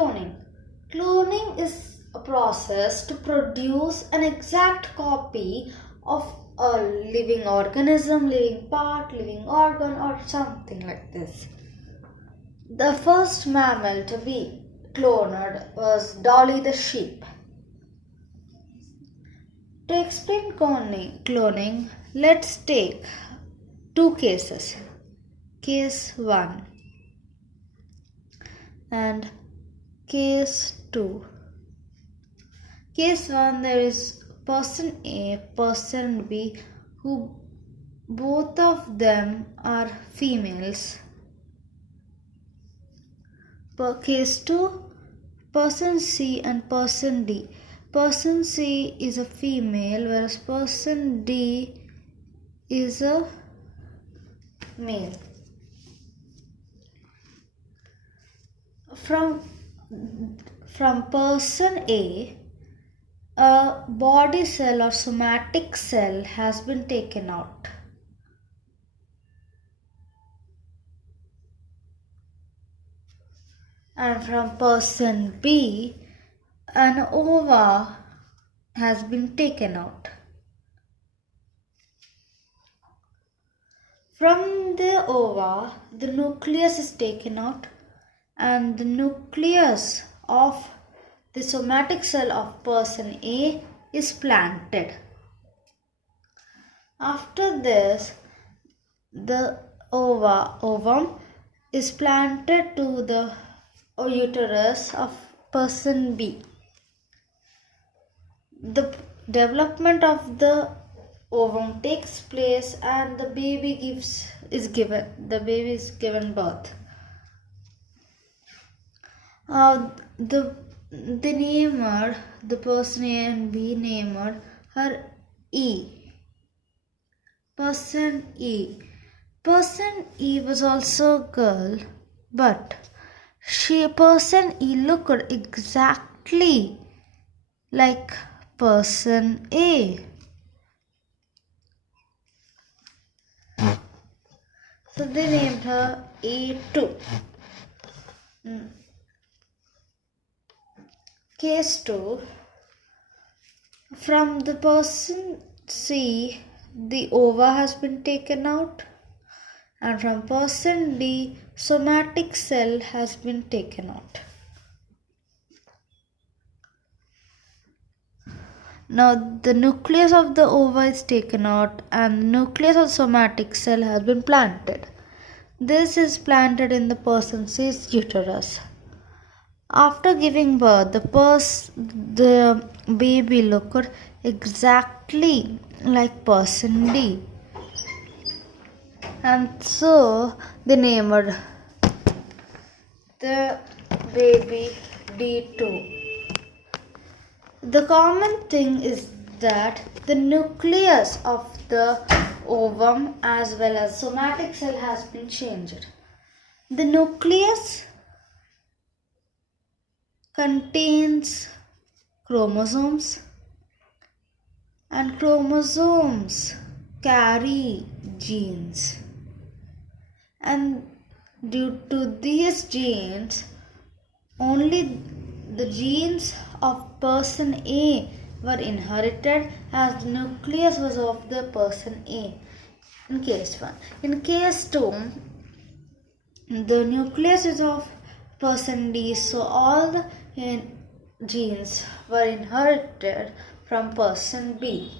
Cloning. Cloning is a process to produce an exact copy of a living organism, living part, living organ, or something like this. The first mammal to be cloned was Dolly the sheep. To explain cloning, let's take two cases. Case 1 and case 2. Case 1, there is person A, person B, who both of them are females. Per case 2, person C and person D. Person C is a female, whereas person D is a male. From person A, a body cell or somatic cell has been taken out. And from person B, an ova has been taken out. From the ova, the nucleus is taken out, and the nucleus of the somatic cell of person A is planted. After this, the ovum is planted to the uterus of person B. The development of the ovum takes place and the baby is given birth. The namer, the person A and B named her E. Person E. Person E was also a girl, but person E looked exactly like person A. So they named her A2. Case 2. From the person C, the ova has been taken out, and from person D, somatic cell has been taken out. Now the nucleus of the ova is taken out and the nucleus of somatic cell has been planted. This is planted in the person C's uterus. After giving birth, the baby looked exactly like person D. And so they named the baby D2. The common thing is that the nucleus of the ovum as well as somatic cell has been changed. The nucleus contains chromosomes, and chromosomes carry genes. And due to these genes, only the genes of person A were inherited as the nucleus was of the person A in case 1. In case 2, the nucleus is of person D, so all the genes were inherited from person D.